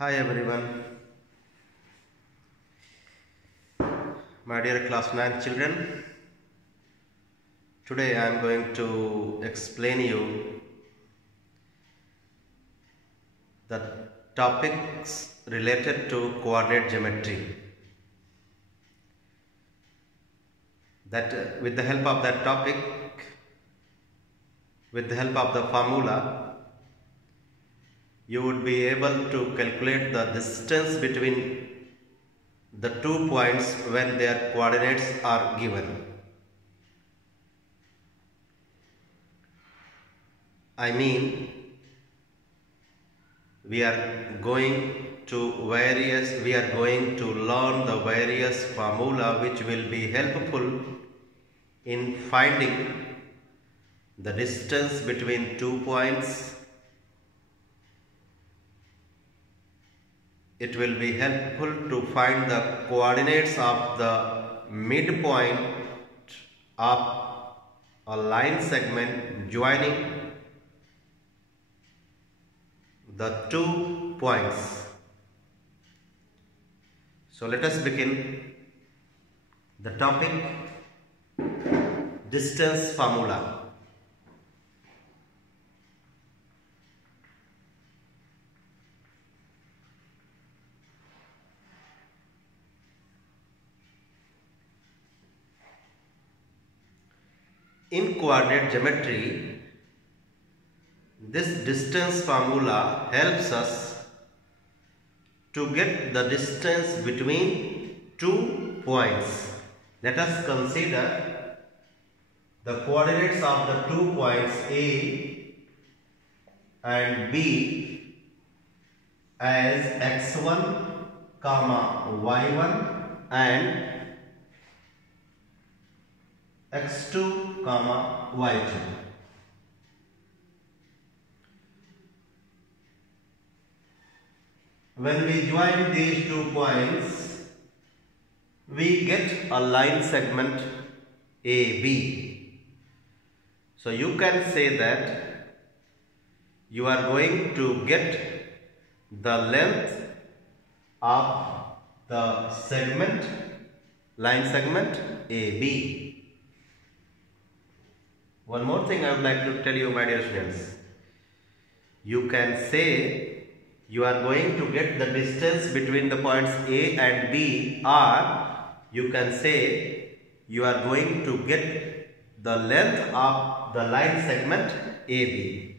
Hi everyone, my dear class 9 children. Today I am going to explain you the topics related to coordinate geometry. With the help of that topic, with the help of the formula, you would be able to calculate the distance between the 2 points when their coordinates are given. I mean, we are going to learn the various formula which will be helpful in finding the distance between 2 points. It will be helpful to find the coordinates of the midpoint of a line segment joining the 2 points. So let us begin the topic distance formula. In coordinate geometry, this distance formula helps us to get the distance between 2 points. Let us consider the coordinates of the 2 points A and B as x1, y1 and x2, y2. When we join these 2 points, we get a line segment AB. So you can say that you are going to get the length of the segment, line segment AB. One more thing I would like to tell you, my dear students. You can say you are going to get the distance between the points A and B, or you can say you are going to get the length of the line segment AB.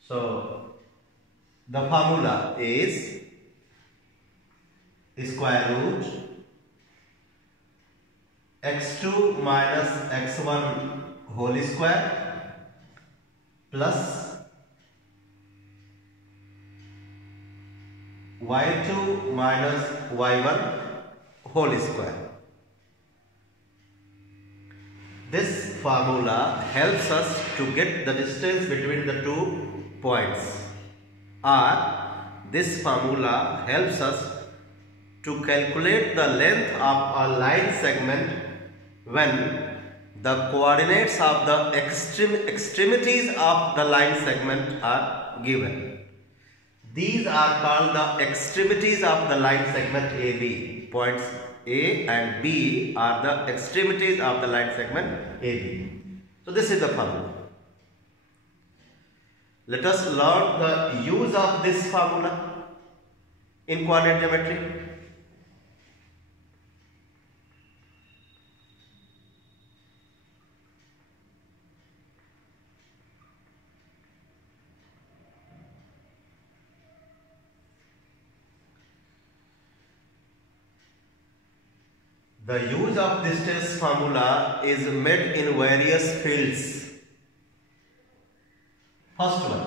So the formula is square root x2 minus x1 whole square plus y2 minus y1 whole square. This formula helps us to get the distance between the 2 points, or this formula helps us to calculate the length of a line segment when the coordinates of the extremities of the line segment are given. These are called the extremities of the line segment AB. Points A and B are the extremities of the line segment AB. So this is the formula. Let us learn the use of this formula in coordinate geometry. The use of distance formula is made in various fields. First one,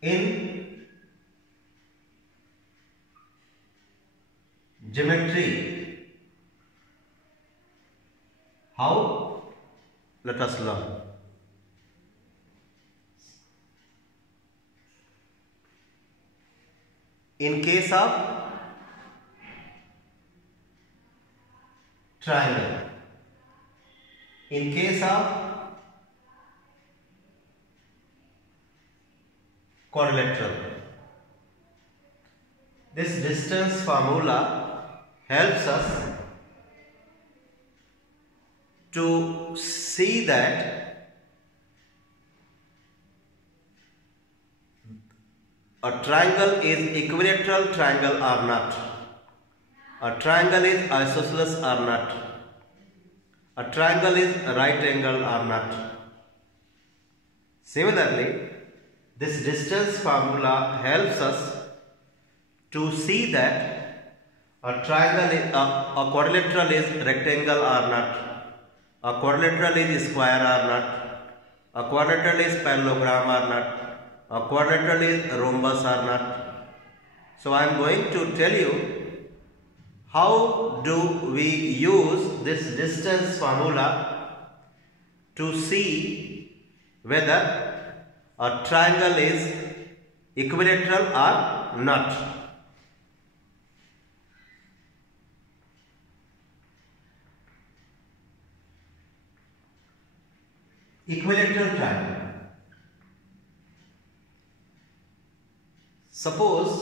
in geometry. How? Let us learn. In case of triangle, in case of quadrilateral. This distance formula helps us to see that a triangle is equilateral triangle or not. A triangle is isosceles or not. A triangle is right angle or not. Similarly, this distance formula helps us to see that a quadrilateral is rectangle or not. A quadrilateral is square or not. A quadrilateral is parallelogram or not. A quadrilateral is rhombus or not. So I am going to tell you how do we use this distance formula to see whether a triangle is equilateral or not. Equilateral triangle. Suppose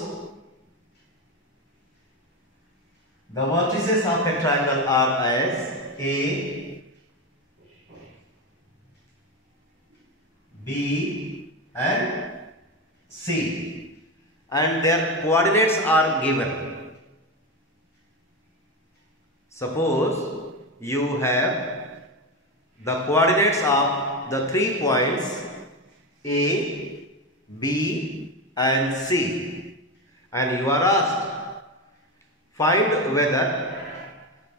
the vertices of a triangle are as A, B and C, and their coordinates are given. Suppose you have the coordinates of the 3 points A, B and C, and you are asked find whether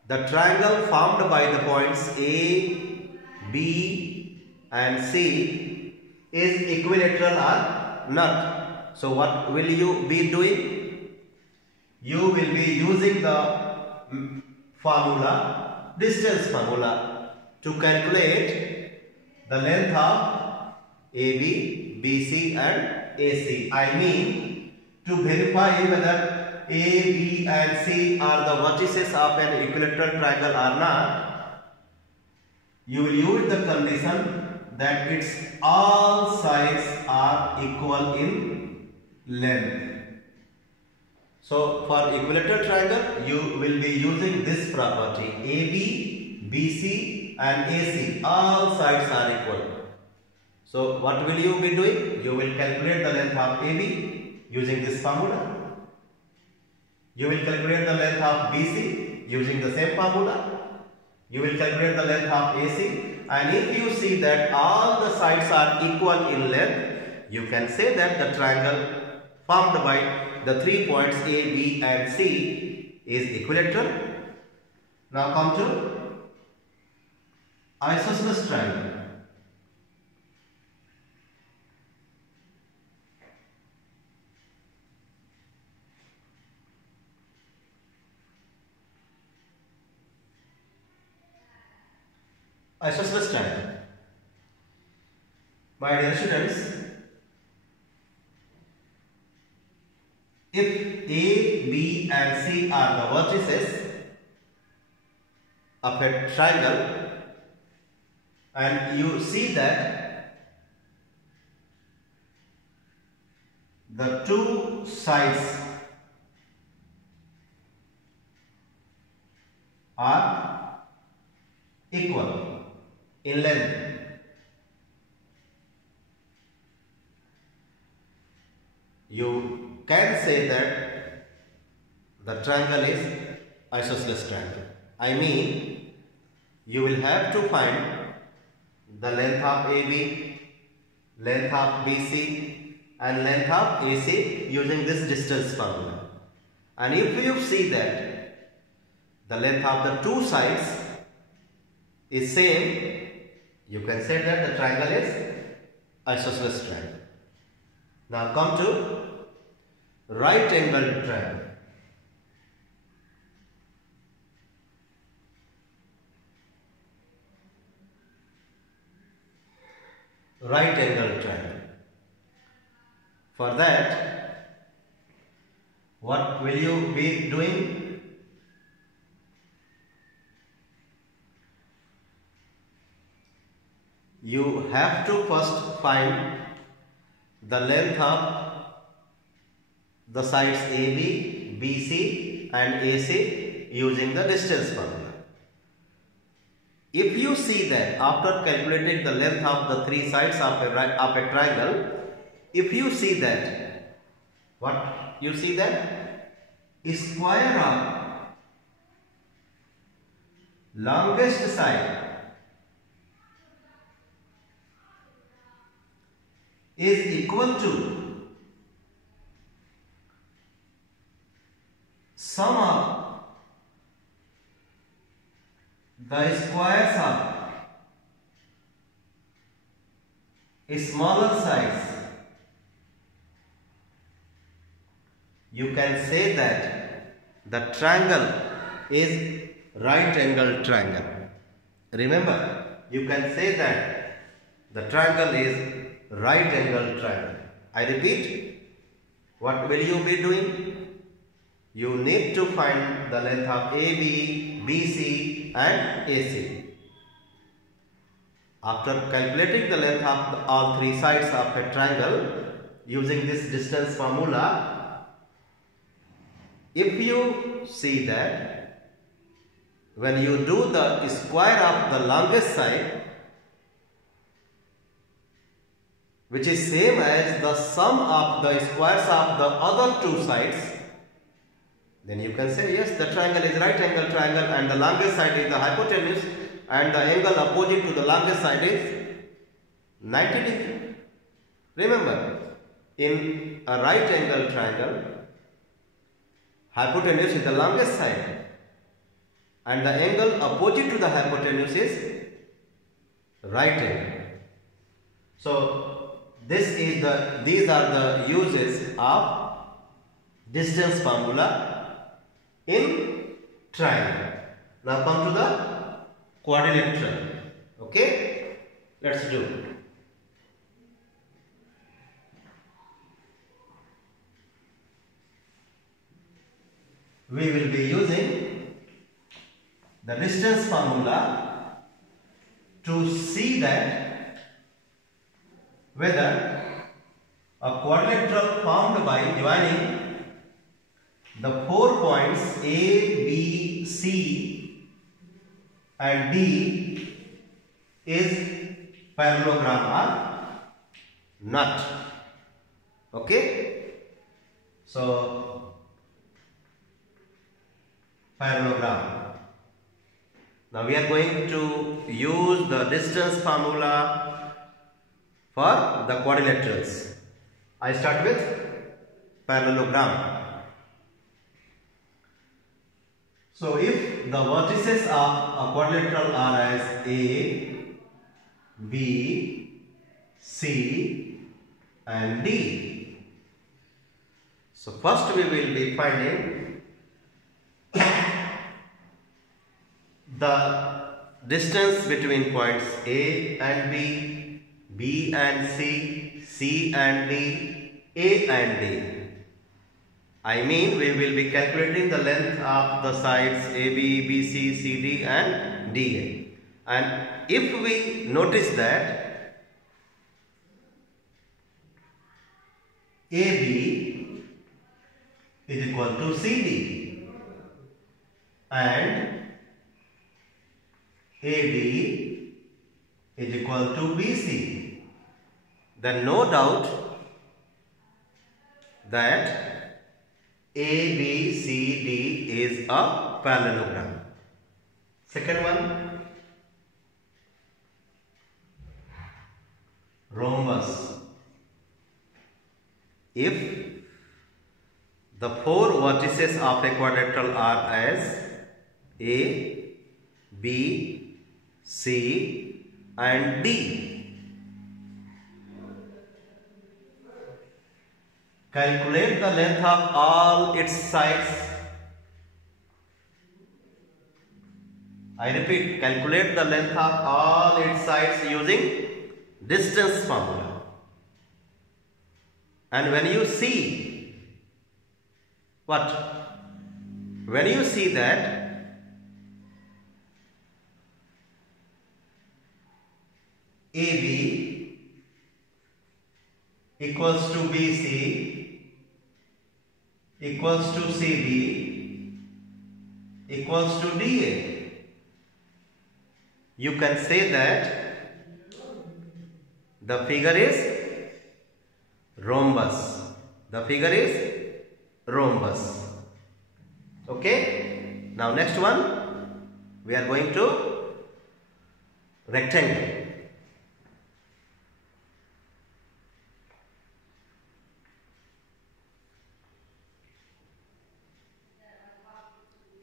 the triangle formed by the points A, B and C is equilateral or not. So what will you be doing? You will be using the formula, distance formula, to calculate the length of AB, BC and AC. I mean to verify whether A, B and C are the vertices of an equilateral triangle or not. You will use the condition that its all sides are equal in length. So for equilateral triangle you will be using this property: AB, BC and AC, all sides are equal. So what will you be doing? You will calculate the length of AB using this formula. You will calculate the length of BC using the same formula. You will calculate the length of AC, and if you see that all the sides are equal in length, you can say that the triangle formed by the 3 points A, B and C is equilateral. Now come to isosceles triangle. Isosceles triangle. My dear students, if A, B and C are the vertices of a triangle, and you see that the two sides are equal in length, you can say that the triangle is isosceles triangle. I mean, you will have to find the length of AB, length of BC and length of AC using this distance formula. And if you see that the length of the two sides is same, you can say that the triangle is isosceles triangle. Now come to right angled triangle. Right angled triangle. For that, what will you be doing? You have to first find the length of the sides AB, BC and AC using the distance formula. If you see that after calculating the length of the three sides of a triangle, if you see that, what you see that? Square of longest side is equal to sum of the squares of smaller sides. You can say that the triangle is right angle triangle. Remember, you can say that the triangle is right angle triangle. I repeat, what will you be doing? You need to find the length of AB, BC and AC. After calculating the length of all three sides of a triangle using this distance formula, if you see that when you do the square of the longest side, which is same as the sum of the squares of the other two sides, then you can say yes, the triangle is right angle triangle and the longest side is the hypotenuse and the angle opposite to the longest side is 90 degree. Remember, in a right angle triangle, hypotenuse is the longest side and the angle opposite to the hypotenuse is right angle. So these are the uses of distance formula in triangle. Now come to the quadrilateral. Okay, let's do it. We will be using the distance formula to see that whether a quadrilateral formed by joining the 4 points A, B, C and D is parallelogram or not. Okay, so parallelogram. Now we are going to use the distance formula for the quadrilaterals. I start with parallelogram. So if the vertices of a quadrilateral are as A, B, C and D. So first we will be finding the distance between points A and B, B and C, C and D, A and D. I mean, we will be calculating the length of the sides AB, BC, CD and DA. And if we notice that AB is equal to CD and AD is equal to BC, then no doubt that ABCD is a parallelogram. Second one, rhombus. If the 4 vertices of a quadrilateral are as A, B, C and D, calculate the length of all its sides. I repeat, calculate the length of all its sides using distance formula. And when you see what? When you see that AB equals to BC equals to CD equals to DA. You can say that the figure is rhombus. The figure is rhombus. Okay. Now next one, we are going to rectangle.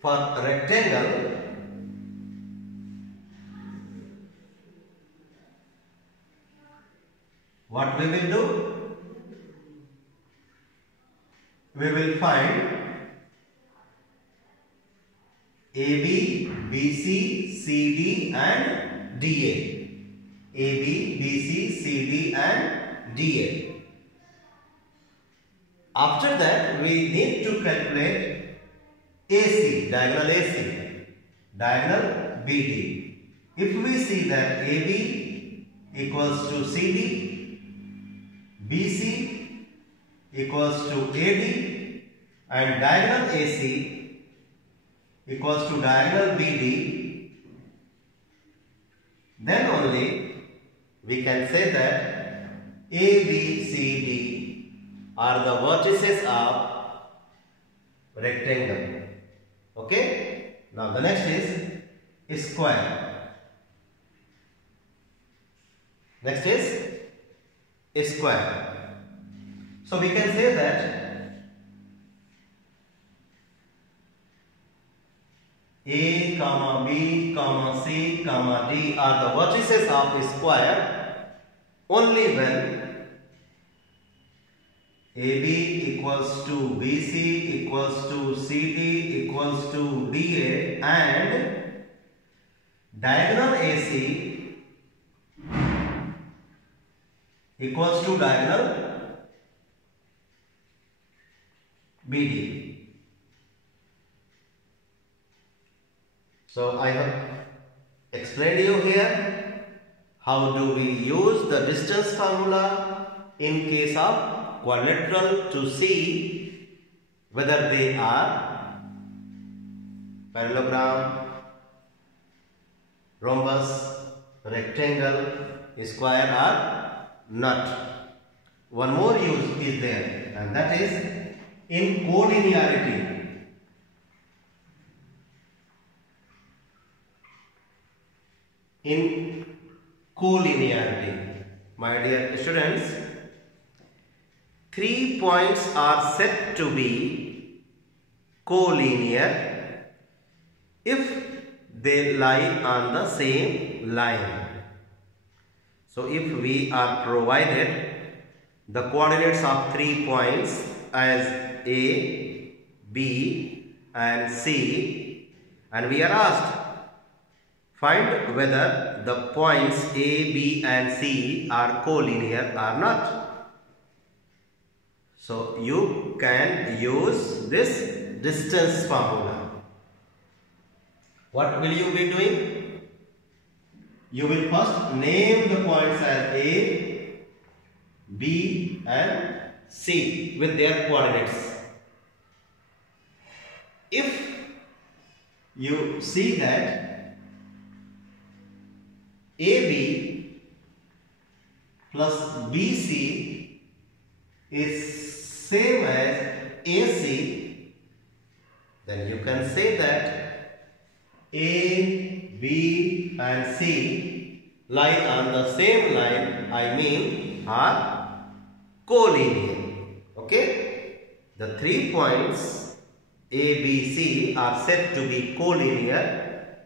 For rectangle, what we will do? We will find AB, BC, CD and DA. AB, BC, CD and DA. After that, we need to calculate AC, diagonal AC, diagonal BD. If we see that AB equals to CD, BC equals to AD and diagonal AC equals to diagonal BD, then only we can say that ABCD are the vertices of rectangle. Okay. Now the next is square. Next is square. So we can say that A, comma B, comma C, comma D are the vertices of a square only when AB equals to BC equals to CD equals to DA and diagonal AC equals to diagonal BD. So I have explained you here how do we use the distance formula in case of quadrilateral to see whether they are parallelogram, rhombus, rectangle, square or not. One more use is there, and that is in collinearity. In collinearity, my dear students, 3 points are said to be collinear if they lie on the same line. So if we are provided the coordinates of 3 points as A, B and C, and we are asked find whether the points A, B and C are collinear or not. So you can use this distance formula. What will you be doing? You will first name the points as A, B and C with their coordinates. If you see that AB plus BC is same as AC, then you can say that A, B and C lie on the same line, I mean are collinear. Okay, the 3 points A, B, C are said to be collinear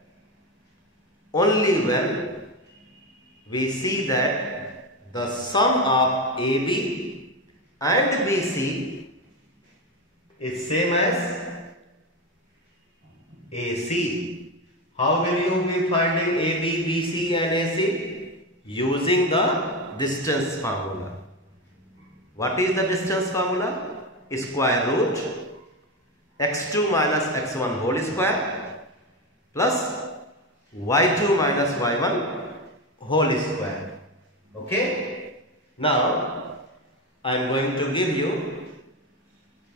only when we see that the sum of AB and BC is same as AC. How will you be finding AB, BC and AC? Using the distance formula. What is the distance formula? Square root x2 minus x1 whole square plus y2 minus y1 whole square. Okay. Now I am going to give you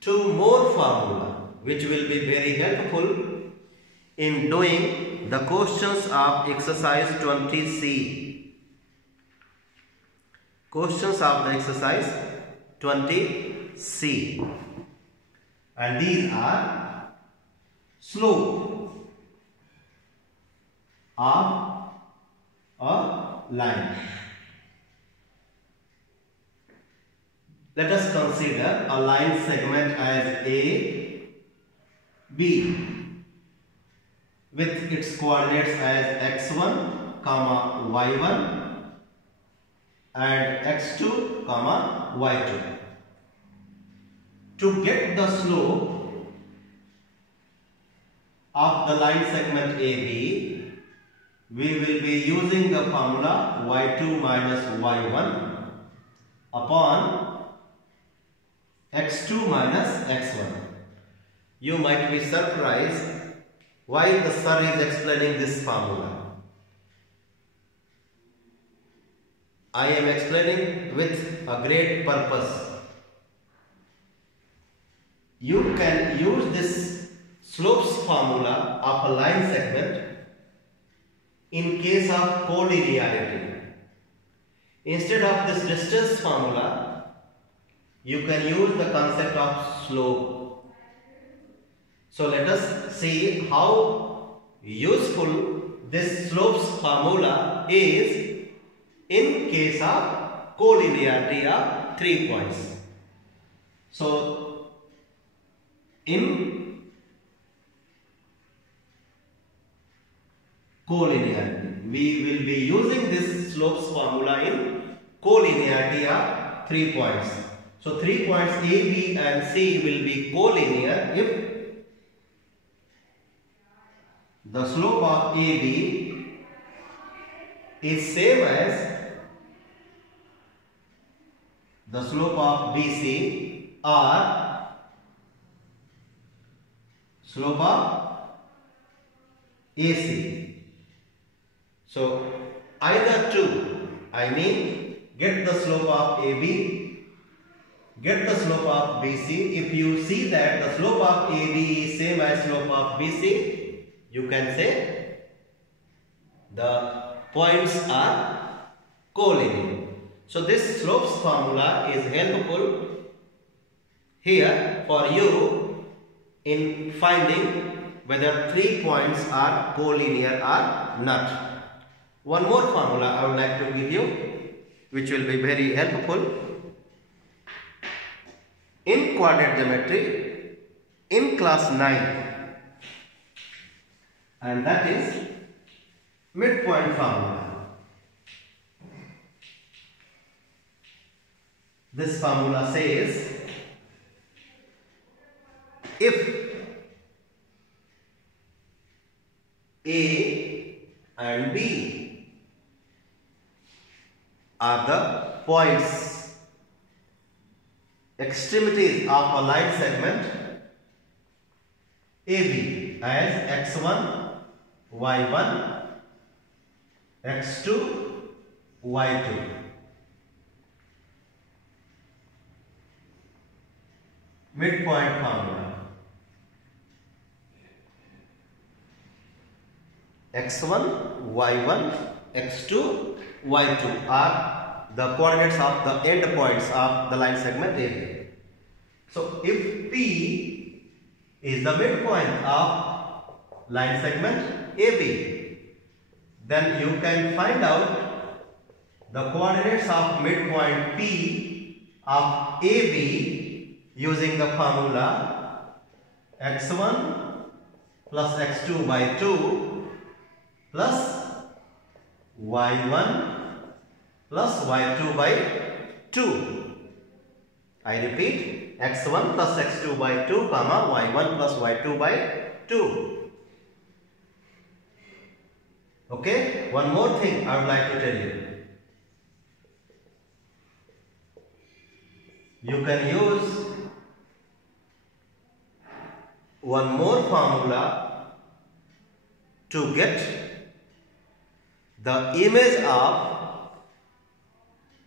two more formula which will be very helpful in doing the questions of exercise 20C. Questions of the exercise 20C. And these are slope of a line. Let us consider a line segment as A, B, with its coordinates as x1, y1 and x2, y2. To get the slope of the line segment AB, we will be using the formula y2 minus y1 upon x2 minus x1. You might be surprised why the sir is explaining this formula. I am explaining with a great purpose. You can use this slopes formula of a line segment in case of collinearity. Instead of this distance formula, you can use the concept of slope. So let us see how useful this slopes formula is in case of collinearity of 3 points. So in collinearity, we will be using this slopes formula in collinearity of 3 points. So 3 points A, B and C will be collinear if the slope of AB is same as the slope of BC or slope of AC. So either two, I mean get the slope of AB, get the slope of BC. If you see that the slope of AB is same as slope of BC, you can say the points are collinear. So this slopes formula is helpful here for you in finding whether 3 points are collinear or not. One more formula I would like to give you which will be very helpful in coordinate geometry in class 9, and that is midpoint formula. This formula says if A and B are the points, extremities of a line segment AB as x1, y1, x2, y2. Midpoint formula. x1, y1, x2, y2 are the coordinates of the end points of the line segment AB. So if P is the midpoint of line segment AB, then you can find out the coordinates of midpoint P of AB using the formula x1 plus x2 by 2 plus y1 plus y2 by 2. I repeat, x1 plus x2 by 2 comma y1 plus y2 by 2. Okay, one more thing I would like to tell you. You can use one more formula to get the image of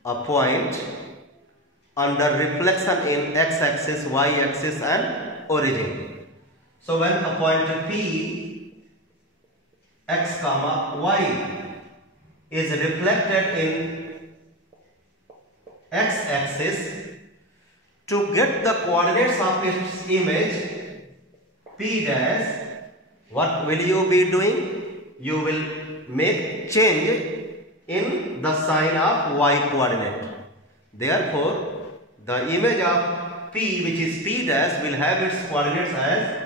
a point under reflection in x-axis, y-axis and origin. So when a point P x comma y is reflected in x-axis, to get the coordinates of its image P dash, what will you be doing? You will make change in the sign of y coordinate. Therefore, the image of P, which is P dash, will have its coordinates as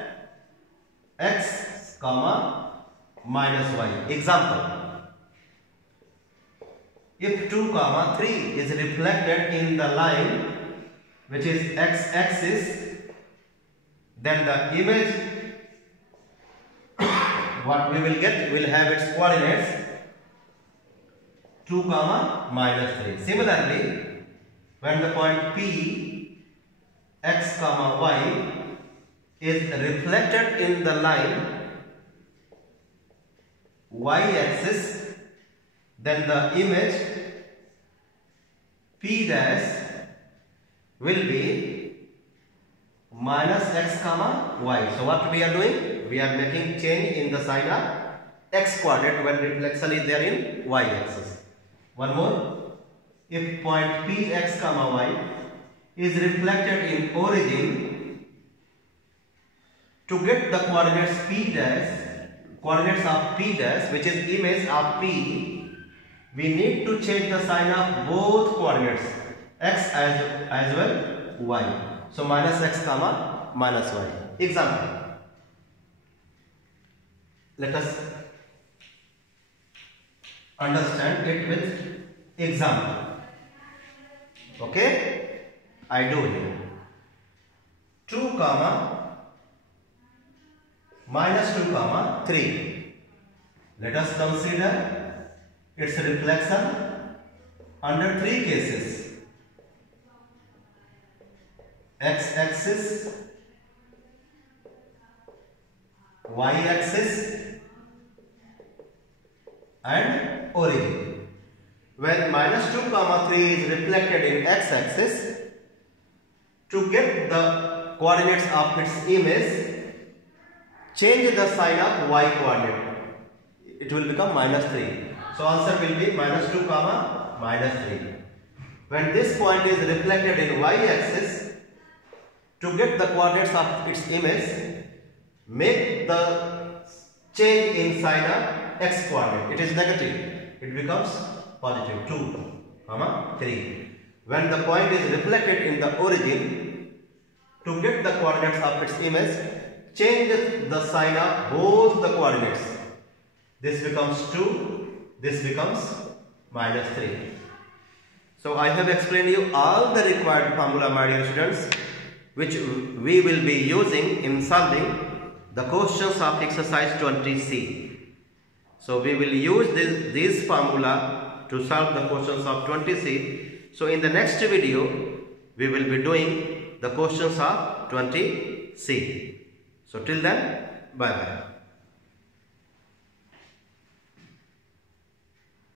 x comma minus y. Example: if 2 comma 3 is reflected in the line which is x-axis, then the image what we will get will have its coordinates 2 comma minus 3. Similarly, when the point P x comma y is reflected in the line y-axis, then the image P dash will be minus x comma y. So what we are doing? We are making change in the sign of x coordinate when reflection is there in y-axis. One more: if point P x comma y is reflected in origin, to get the coordinates P dash, coordinates of P dash, which is image of P, we need to change the sign of both coordinates, x as well y. So minus x comma minus y. Example: let us understand it with example. Okay, I do here 2 comma minus 2 comma 3. Let us consider its reflection under 3 cases: x-axis, y-axis and origin. When minus 2 comma 3 is reflected in x-axis, to get the coordinates of its image, change the sign of y coordinate. It will become minus 3. So answer will be minus 2 comma minus 3. When this point is reflected in y-axis, to get the coordinates of its image, make the change in sign of x coordinate. It is negative, it becomes positive 2 comma 3. When the point is reflected in the origin, to get the coordinates of its image, change the sign of both the coordinates. This becomes 2, this becomes minus 3. So I have explained you all the required formula, my dear students, which we will be using in solving the questions of exercise 20C. So we will use this formula to solve the questions of 20C. So in the next video, we will be doing the questions of 20C. So till then, bye bye.